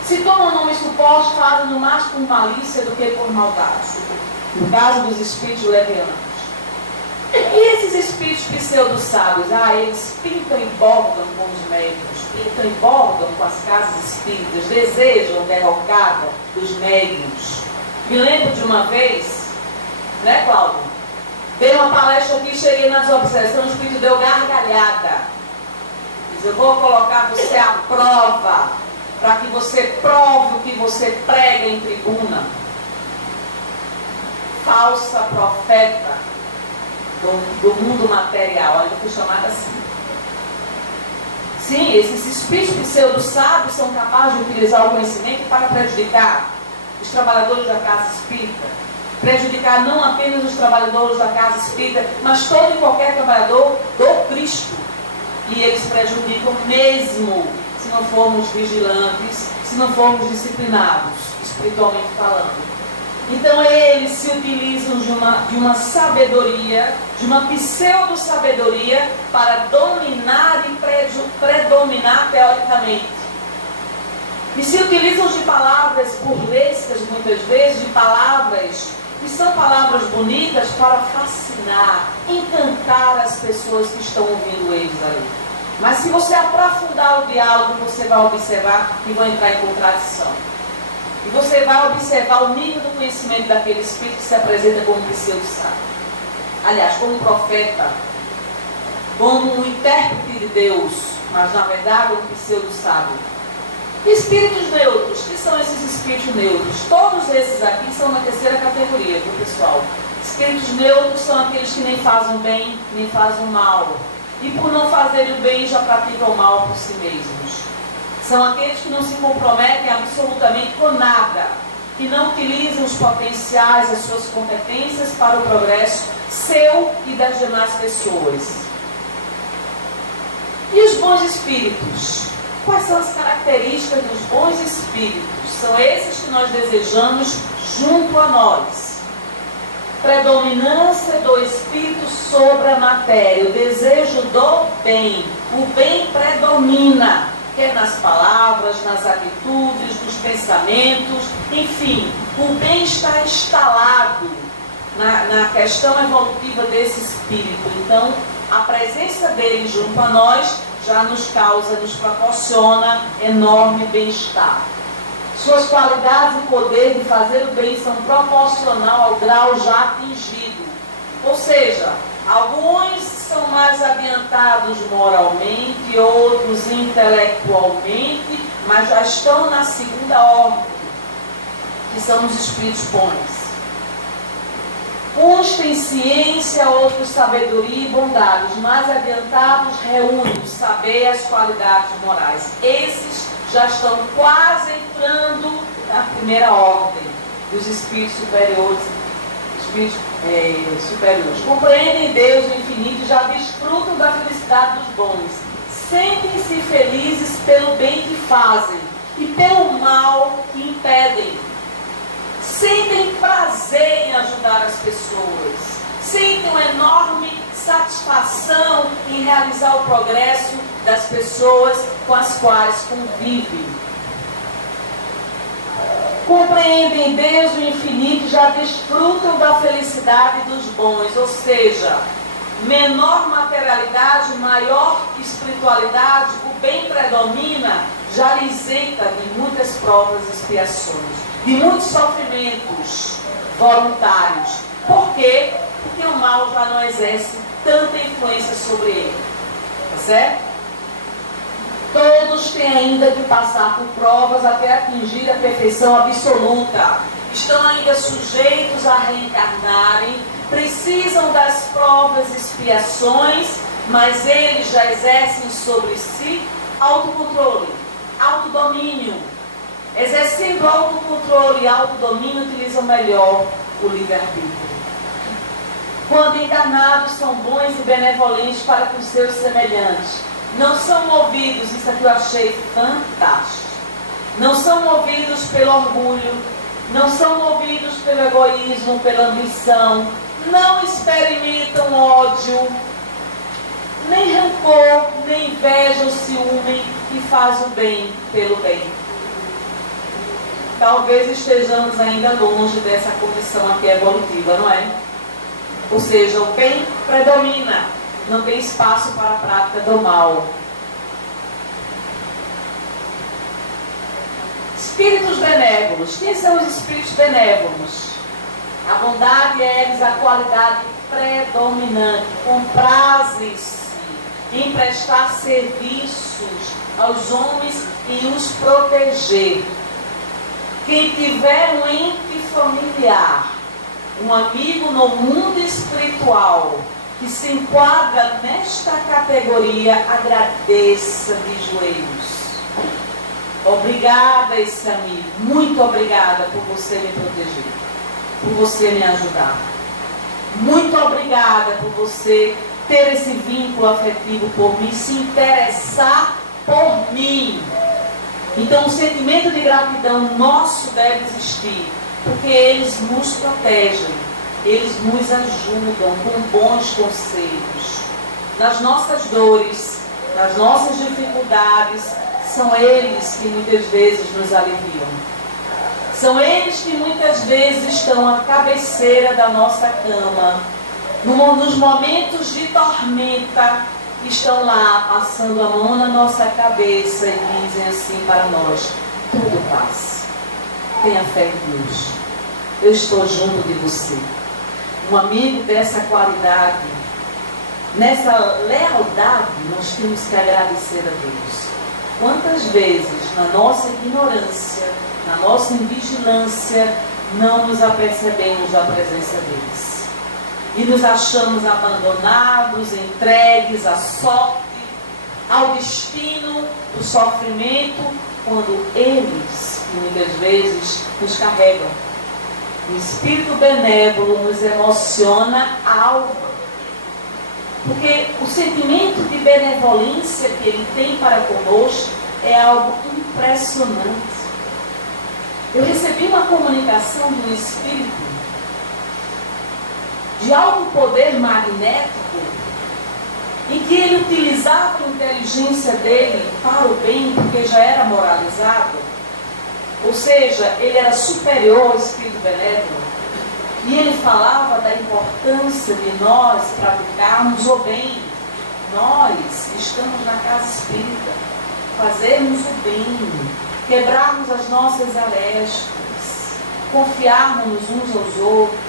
Se tomam nomes supostos, fazem no mais por malícia do que por maldade. No caso dos espíritos levianos. E esses espíritos pseudo-sábios? Eles pintam e bordam com os médiuns, pintam e bordam com as casas espíritas, desejam a derrocada dos médiuns. Me lembro de uma vez, né, Cláudio? Dei uma palestra aqui, cheguei na desobsessão, o espírito deu gargalhada. Diz: eu vou colocar você à prova, para que você prove o que você prega em tribuna. Falsa profeta do mundo material, ainda fui chamada assim. Sim, esses espíritos pseudo-sábios são capazes de utilizar o conhecimento para prejudicar os trabalhadores da casa espírita. Prejudicar não apenas os trabalhadores da casa espírita, mas todo e qualquer trabalhador do Cristo. E eles prejudicam mesmo se não formos vigilantes, se não formos disciplinados, espiritualmente falando. Então eles se utilizam de uma sabedoria, de uma pseudo-sabedoria para dominar e predominar teoricamente. E se utilizam de palavras burlescas muitas vezes, de palavras que são palavras bonitas para fascinar, encantar as pessoas que estão ouvindo eles ali. Mas se você aprofundar o diálogo, você vai observar que vão entrar em contradição. E você vai observar o nível do conhecimento daquele espírito que se apresenta como pseudo-sábio. Aliás, como profeta, como um intérprete de Deus, mas na verdade um pseudo-sábio. Espíritos neutros, que são esses espíritos neutros? Todos esses aqui são na terceira categoria, viu, pessoal? Espíritos neutros são aqueles que nem fazem o bem, nem fazem o mal. E por não fazerem o bem, já praticam o mal por si mesmos. São aqueles que não se comprometem absolutamente com nada, que não utilizam os potenciais, as suas competências para o progresso seu e das demais pessoas. E os bons espíritos? Quais são as características dos bons espíritos? São esses que nós desejamos junto a nós. Predominância do espírito sobre a matéria, o desejo do bem. O bem predomina, quer nas palavras, nas atitudes, nos pensamentos, enfim, o bem está instalado na questão evolutiva desse espírito. Então, a presença dele junto a nós já nos proporciona enorme bem-estar. Suas qualidades e poder de fazer o bem são proporcional ao grau já atingido. Ou seja, alguns são mais adiantados moralmente, outros intelectualmente, mas já estão na segunda ordem, que são os espíritos bons. Uns têm ciência, outros sabedoria e bondade. Os mais adiantados reúnem o saber e as qualidades morais. Esses já estão quase entrando na primeira ordem dos espíritos superiores. Compreendem Deus o infinito e já desfrutam da felicidade dos bons. Sentem-se felizes pelo bem que fazem e pelo mal que impedem. Sentem prazer em ajudar as pessoas. Sentem uma enorme satisfação em realizar o progresso das pessoas com as quais convive. Compreendem Deus o infinito e já desfrutam da felicidade dos bons, ou seja, menor materialidade, maior espiritualidade, o bem predomina, já lhe isenta de muitas provas e expiações, de muitos sofrimentos voluntários. Por quê? Porque o mal já não exerce tanta influência sobre ele. Tá certo? Todos têm ainda que passar por provas até atingir a perfeição absoluta. Estão ainda sujeitos a reencarnarem, precisam das provas e expiações, mas eles já exercem sobre si autocontrole, autodomínio. Exercendo autocontrole e autodomínio, utilizam melhor o livre-arbítrio. Quando encarnados, são bons e benevolentes para com seus semelhantes. Não são movidos, isso aqui eu achei fantástico, não são movidos pelo orgulho, não são movidos pelo egoísmo, pela ambição, não experimentam ódio, nem rancor, nem inveja ou ciúme, e faz o bem pelo bem. Talvez estejamos ainda longe dessa condição aqui evolutiva, não é? Ou seja, o bem predomina. Não tem espaço para a prática do mal. Espíritos benévolos. Quem são os espíritos benévolos? A bondade é eles a qualidade predominante. Comprazem-se em prestar serviços aos homens e os proteger. Quem tiver um ente familiar, um amigo no mundo espiritual, que se enquadra nesta categoria, agradeça de joelhos. Obrigada, esse amigo. Muito obrigada por você me proteger, por você me ajudar. Muito obrigada por você ter esse vínculo afetivo por mim, se interessar por mim. Então, o sentimento de gratidão nosso deve existir, porque eles nos protegem. Eles nos ajudam com bons conselhos. Nas nossas dores, nas nossas dificuldades, são eles que muitas vezes nos aliviam. São eles que muitas vezes estão à cabeceira da nossa cama. Nos momentos de tormenta, estão lá passando a mão na nossa cabeça e dizem assim para nós: tudo passa. Tenha fé em Deus. Eu estou junto de você. Um amigo dessa qualidade, nessa lealdade, nós temos que agradecer a Deus. Quantas vezes, na nossa ignorância, na nossa invigilância, não nos apercebemos da presença deles. E nos achamos abandonados, entregues à sorte, ao destino do sofrimento, quando eles, muitas vezes, nos carregam. O espírito benévolo nos emociona a alma. Porque o sentimento de benevolência que ele tem para conosco é algo impressionante. Eu recebi uma comunicação de um espírito de alto poder magnético, em que ele utilizava a inteligência dele para o bem, porque já era moralizado. Ou seja, ele era superior ao espírito benévolo. E ele falava da importância de nós praticarmos o bem. Nós estamos na casa espírita, fazermos o bem, quebrarmos as nossas arestas, confiarmos uns aos outros,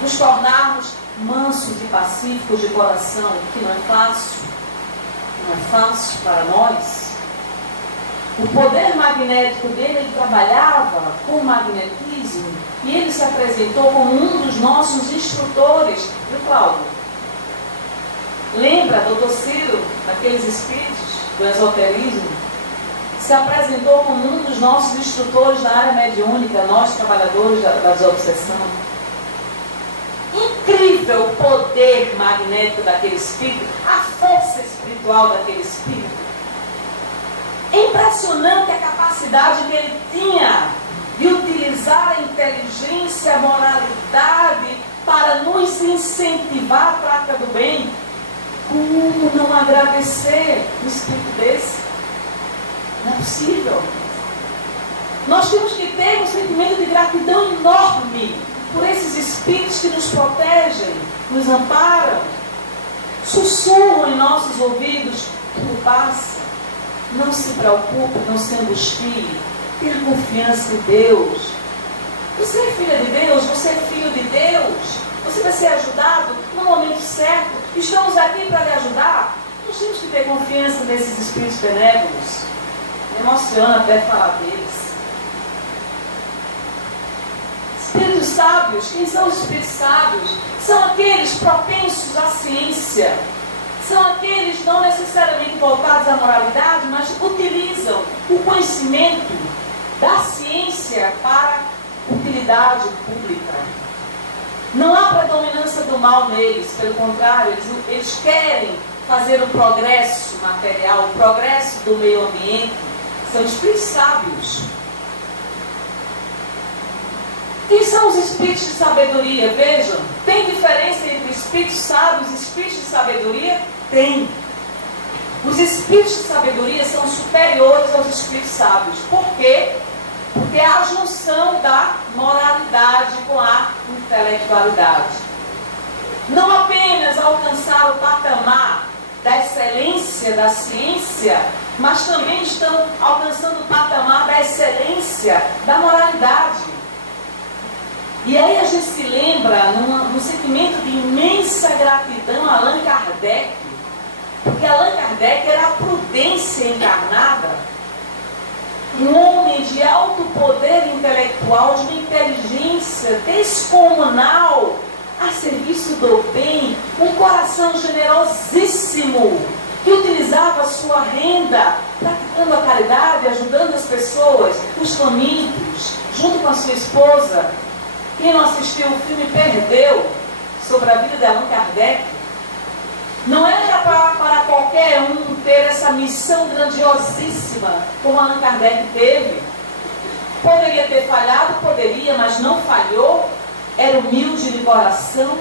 nos tornarmos mansos e pacíficos de coração, que não é fácil, não é fácil para nós. O poder magnético dele, ele trabalhava com magnetismo e ele se apresentou como um dos nossos instrutores. Viu, Cláudio? Lembra, doutor Ciro, daqueles espíritos do esoterismo? Se apresentou como um dos nossos instrutores na área mediúnica, nós trabalhadores da desobsessão. Incrível o poder magnético daquele espírito, a força espiritual daquele espírito. É impressionante a capacidade que ele tinha de utilizar a inteligência, a moralidade para nos incentivar à prática do bem. Como não agradecer um espírito desse? Não é possível. Nós temos que ter um sentimento de gratidão enorme por esses espíritos que nos protegem, nos amparam, sussurram em nossos ouvidos: tudo passa, não se preocupe, não se angustie, tenha confiança em Deus. Você é filha de Deus, você é filho de Deus, você vai ser ajudado no momento certo, estamos aqui para lhe ajudar. Nós temos que ter confiança nesses espíritos benévolos. Me emociona até falar deles. Espíritos sábios, quem são os espíritos sábios? São aqueles propensos à ciência, são aqueles não necessariamente voltados à moralidade, mas utilizam o conhecimento da ciência para utilidade pública. Não há predominância do mal neles, pelo contrário, eles querem fazer o progresso material, o progresso do meio ambiente. São espíritos sábios. Quem são os espíritos de sabedoria? Vejam, tem diferença entre espíritos sábios e espíritos de sabedoria? Tem. Os espíritos de sabedoria são superiores aos espíritos sábios. Por quê? Porque é a junção da moralidade com a intelectualidade. Não apenas alcançar o patamar da excelência da ciência, mas também estão alcançando o patamar da excelência da moralidade. E aí a gente se lembra num sentimento de imensa gratidão a Allan Kardec, porque Allan Kardec era a prudência encarnada, um homem de alto poder intelectual, de uma inteligência descomunal a serviço do bem, um coração generosíssimo, que utilizava a sua renda, praticando a caridade, ajudando as pessoas, os famintos, junto com a sua esposa. Quem não assistiu o filme perdeu, sobre a vida de Allan Kardec. Não era para qualquer um ter essa missão grandiosíssima como Allan Kardec teve. Poderia ter falhado, poderia, mas não falhou. Era humilde de coração.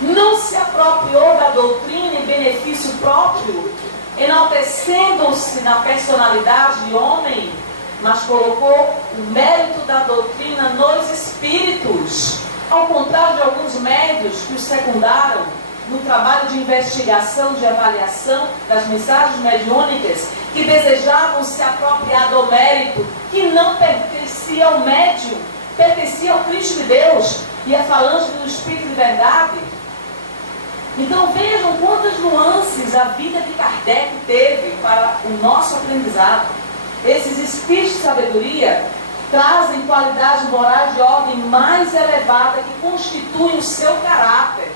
Não se apropriou da doutrina em benefício próprio, enaltecendo-se na personalidade de homem, mas colocou o mérito da doutrina nos espíritos, ao contrário de alguns médios que os secundaram no trabalho de investigação, de avaliação das mensagens mediúnicas, que desejavam se apropriar do mérito que não pertencia ao médium, pertencia ao Cristo de Deus e à falange do Espírito de verdade. Então vejam quantas nuances a vida de Kardec teve para o nosso aprendizado. Esses espíritos de sabedoria trazem qualidades morais de ordem mais elevada que constituem o seu caráter.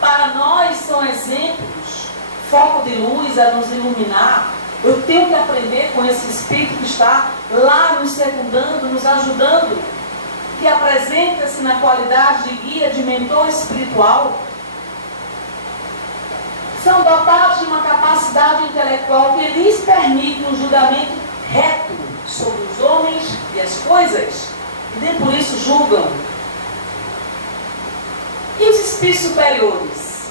Para nós são exemplos, foco de luz a nos iluminar. Eu tenho que aprender com esse espírito que está lá nos secundando, nos ajudando, que apresenta-se na qualidade de guia, de mentor espiritual. São dotados de uma capacidade intelectual que lhes permite um julgamento reto sobre os homens e as coisas, e nem por isso julgam. E os espíritos superiores?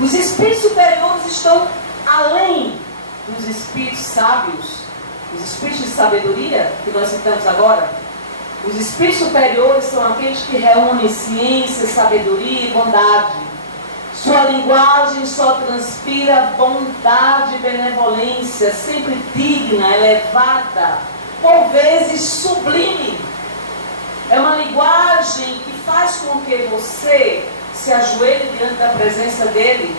Os espíritos superiores estão além dos espíritos sábios, os espíritos de sabedoria que nós citamos agora. Os espíritos superiores são aqueles que reúnem ciência, sabedoria e bondade. Sua linguagem só transpira bondade e benevolência, sempre digna, elevada, por vezes sublime. É uma linguagem que faz com que você se ajoelhe diante da presença dele.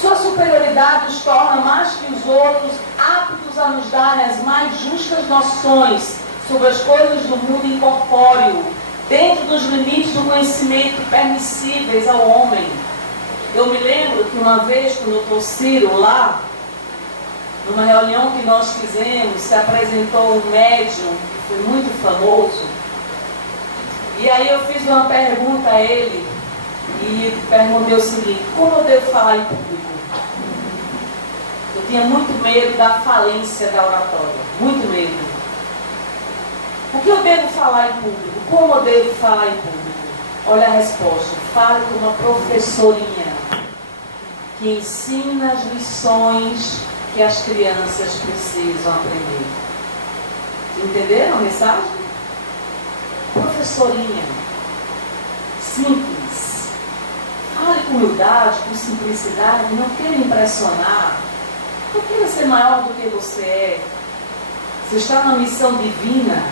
Sua superioridade os torna mais que os outros aptos a nos darem as mais justas noções sobre as coisas do mundo incorpóreo, dentro dos limites do conhecimento permissíveis ao homem. Eu me lembro que uma vez, quando eu Ciro lá, numa reunião que nós fizemos, se apresentou um médium que foi muito famoso. E aí eu fiz uma pergunta a ele, e perguntei o seguinte: como eu devo falar em público? Eu tinha muito medo da falência da oratória, muito medo. O que eu devo falar em público? Como eu devo falar em público? Olha a resposta: fale com uma professorinha que ensina as lições que as crianças precisam aprender. Entenderam a mensagem? Professorinha, simples, fale com humildade, com simplicidade, não queira impressionar, não queira ser maior do que você é. Você está numa missão divina.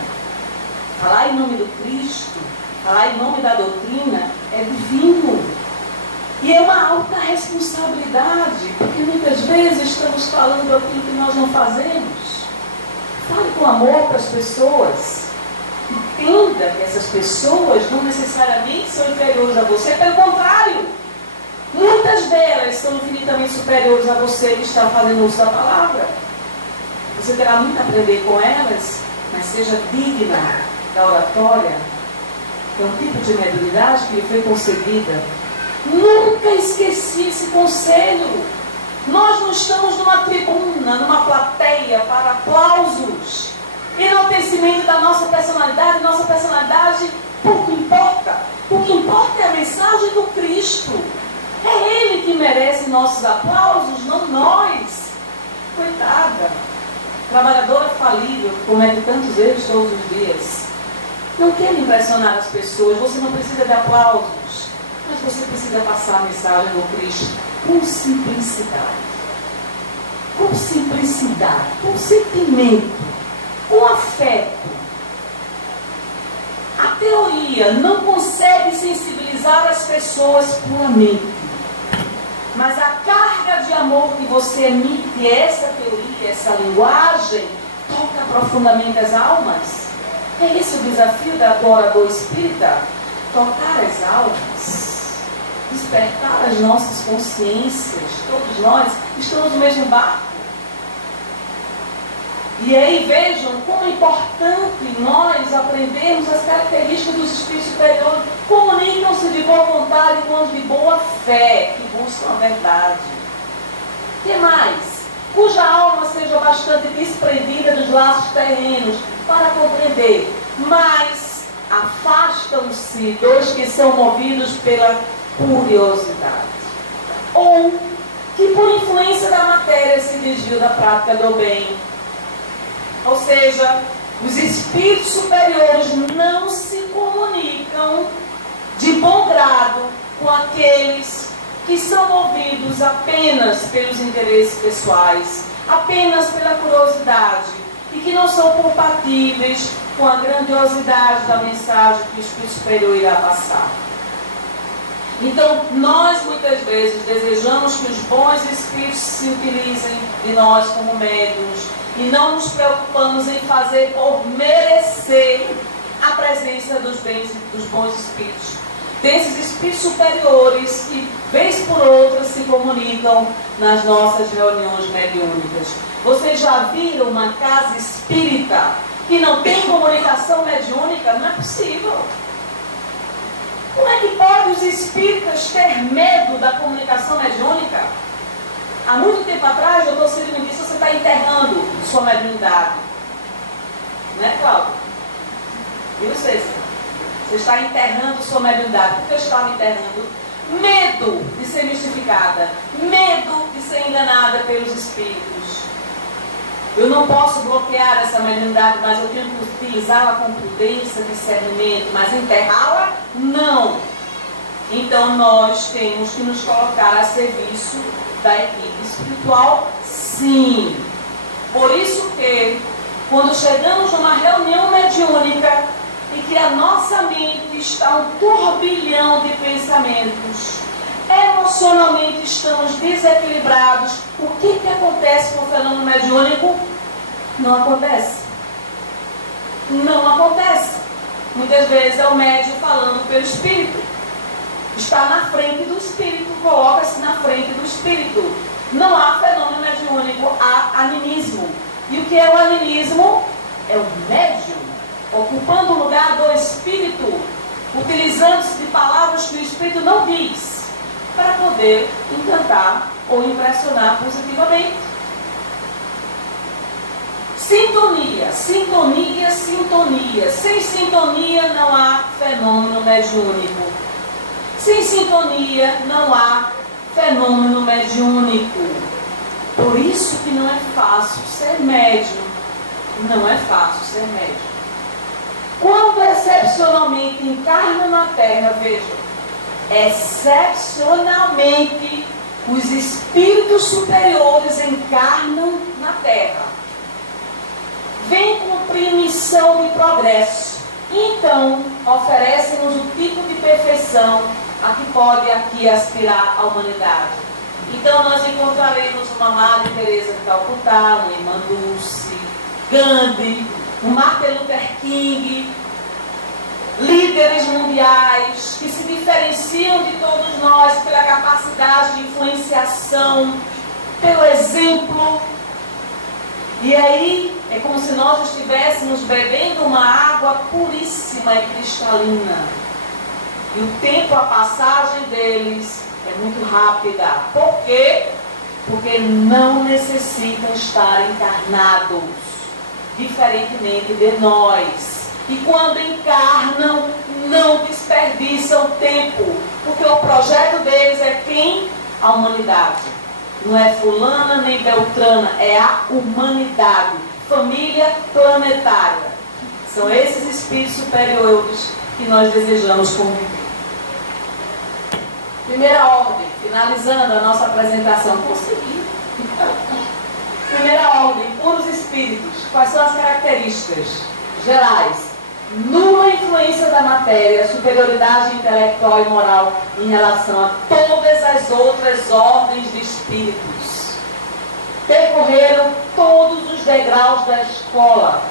Falar em nome do Cristo, falar em nome da doutrina é divino. E é uma alta responsabilidade, porque muitas vezes estamos falando aquilo que nós não fazemos. Fale com amor para as pessoas. Entenda que essas pessoas não necessariamente são inferiores a você, pelo contrário. Muitas delas são infinitamente superiores a você que está fazendo uso da palavra. Você terá muito a aprender com elas, mas seja digna da oratória, que é um tipo de mediunidade que lhe foi concedida. Nunca esqueci esse conselho. Nós não estamos numa tribuna, numa plateia para aplausos, enaltecimento da nossa personalidade. Nossa personalidade pouco importa. O que importa é a mensagem do Cristo. É Ele que merece nossos aplausos, não nós. Coitada, trabalhadora falível, que comete tantos erros todos os dias. Não quer impressionar as pessoas, você não precisa de aplausos, mas você precisa passar a mensagem do Cristo com simplicidade. Com simplicidade, com sentimento, com afeto. A teoria não consegue sensibilizar as pessoas puramente. Mas a carga de amor que você emite, essa teoria, essa linguagem, toca profundamente as almas. É esse o desafio do orador espírita? Tocar as almas, despertar as nossas consciências. Todos nós estamos no mesmo barco. E aí vejam como é importante nós aprendermos as características dos espíritos superiores. Comunicam-se de boa vontade com os de boa fé, que buscam a verdade. O que mais? Cuja alma seja bastante desprendida dos laços terrenos para compreender, mas afastam-se dos que são movidos pela curiosidade, ou que por influência da matéria se desviam da prática do bem. Ou seja, os espíritos superiores não se comunicam de bom grado com aqueles que são movidos apenas pelos interesses pessoais, apenas pela curiosidade, e que não são compatíveis com a grandiosidade da mensagem que o Espírito Superior irá passar. Então, nós muitas vezes desejamos que os bons espíritos se utilizem de nós como médiuns, e não nos preocupamos em fazer por merecer a presença dos bons espíritos. Desses espíritos superiores que, vez por outra, se comunicam nas nossas reuniões mediúnicas. Vocês já viram uma casa espírita que não tem comunicação mediúnica? Não é possível. Como é que podem os espíritas ter medo da comunicação mediúnica? Há muito tempo atrás, o doutor Círio me disse: você está enterrando sua mediunidade. Né, Cláudio? E você? Você está enterrando sua mediunidade. Por que eu estava enterrando? Medo de ser mistificada. Medo de ser enganada pelos espíritos. Eu não posso bloquear essa mediunidade, mas eu tenho que utilizá-la com prudência, discernimento. Mas enterrá-la, não. Então nós temos que nos colocar a serviço da equipe espiritual, sim. Por isso que, quando chegamos numa reunião mediúnica e que a nossa mente está um turbilhão de pensamentos, emocionalmente estamos desequilibrados, o que acontece com o fenômeno mediúnico? Não acontece. Não acontece. Muitas vezes é o médium falando pelo espírito. Está na frente do espírito, coloca-se na frente do espírito. Não há fenômeno mediúnico, há animismo. E o que é o animismo? É o médium ocupando o lugar do espírito, utilizando-se de palavras que o espírito não diz, para poder encantar ou impressionar positivamente. Sintonia, sintonia, sintonia. Sem sintonia não há fenômeno mediúnico. Sem sintonia não há fenômeno mediúnico. Por isso que não é fácil ser médium. Não é fácil ser médium. Quando excepcionalmente encarna na Terra, vejam, excepcionalmente os espíritos superiores encarnam na Terra. Vem cumprir missão de progresso. Então, oferecem-nos o tipo de perfeição a que pode aqui aspirar a humanidade. Então, nós encontraremos uma Madre Teresa de Calcutá, uma Irmã Dulce, Gandhi, um Martin Luther King, líderes mundiais que se diferenciam de todos nós pela capacidade de influenciação, pelo exemplo. E aí é como se nós estivéssemos bebendo uma água puríssima e cristalina. E o tempo, a passagem deles é muito rápida. Por quê? Porque não necessitam estar encarnados, diferentemente de nós. E quando encarnam, não desperdiçam tempo, porque o projeto deles é quem? A humanidade. Não é fulana nem beltrana, é a humanidade, família planetária. São esses espíritos superiores que nós desejamos conviver. Primeira ordem, finalizando a nossa apresentação. Consegui. Primeira ordem, puros espíritos. Quais são as características gerais? Nula influência da matéria, superioridade intelectual e moral em relação a todas as outras ordens de espíritos. Percorreram todos os degraus da escala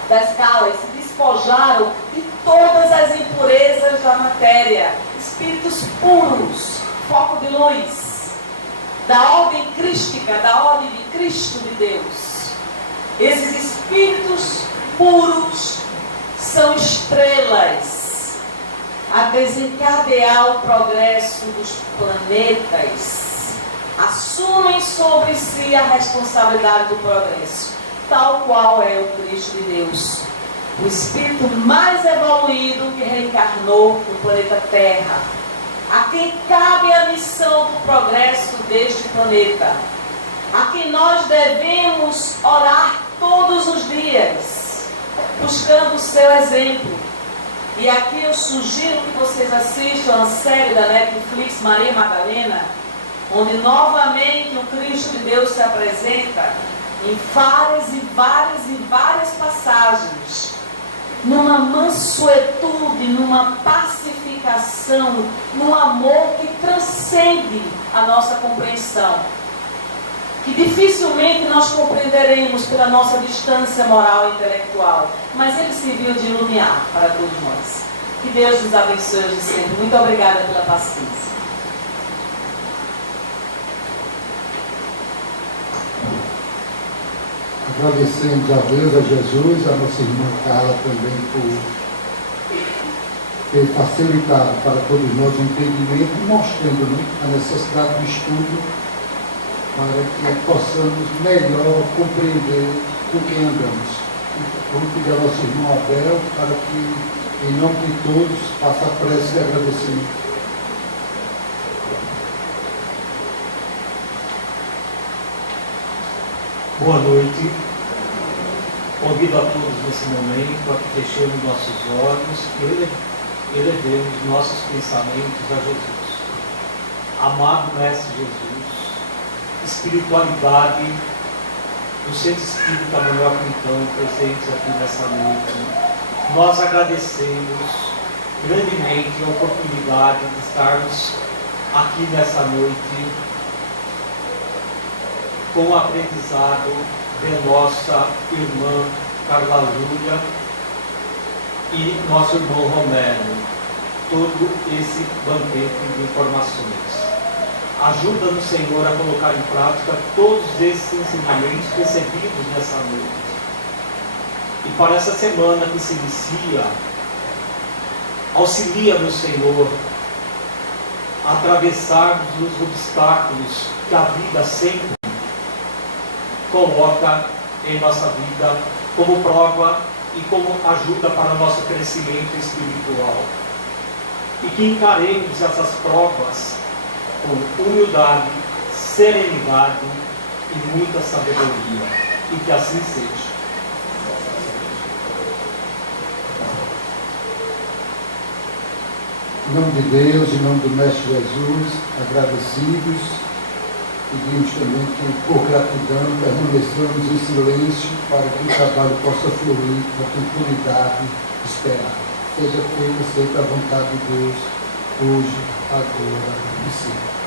e se despojaram de todas as impurezas da matéria. Espíritos puros, foco de luz, da ordem crística, da ordem de Cristo de Deus. Esses espíritos puros são estrelas a desencadear o progresso dos planetas. Assumem sobre si a responsabilidade do progresso, tal qual é o Cristo de Deus, o espírito mais evoluído que reencarnou no planeta Terra, a quem cabe a missão do progresso deste planeta, a quem nós devemos orar todos os dias, buscando o seu exemplo. E aqui eu sugiro que vocês assistam a série da Netflix Maria Madalena, onde novamente o Cristo de Deus se apresenta em várias passagens, numa mansuetude, numa pacificação, num amor que transcende a nossa compreensão, que dificilmente nós compreenderemos pela nossa distância moral e intelectual, mas ele serviu de iluminar para todos nós. Que Deus nos abençoe hoje sempre. Muito obrigada pela paciência. Agradecemos a Deus, a Jesus, a nossa irmã Carla também por ter facilitado para todos nós o entendimento, mostrando a necessidade do estudo para que possamos melhor compreender com quem andamos. Vamos pedir ao nosso irmão Abel para que, em nome de todos, faça a prece de agradecimento. Boa noite. Convido a todos nesse momento a que fechemos nossos olhos e elevemos nossos pensamentos a Jesus. Amado Mestre Jesus, espiritualidade do Centro Espírita Manuel Quintão presentes aqui nessa noite, nós agradecemos grandemente a oportunidade de estarmos aqui nessa noite com o aprendizado de nossa irmã Carla Júlia e nosso irmão Romero, todo esse banquete de informações. Ajuda-nos, Senhor, a colocar em prática todos esses ensinamentos recebidos nessa noite. E para essa semana que se inicia, auxilia-nos, Senhor, a atravessarmos os obstáculos que a vida sempre coloca em nossa vida como prova e como ajuda para o nosso crescimento espiritual. E que encaremos essas provas com humildade, serenidade e muita sabedoria. E que assim seja. Em nome de Deus, em nome do Mestre Jesus, agradecidos, pedimos também que, por gratidão, permaneçamos em silêncio para que o trabalho possa fluir com a tranquilidade esperada. Seja feita sempre a vontade de Deus, hoje, agora e sempre.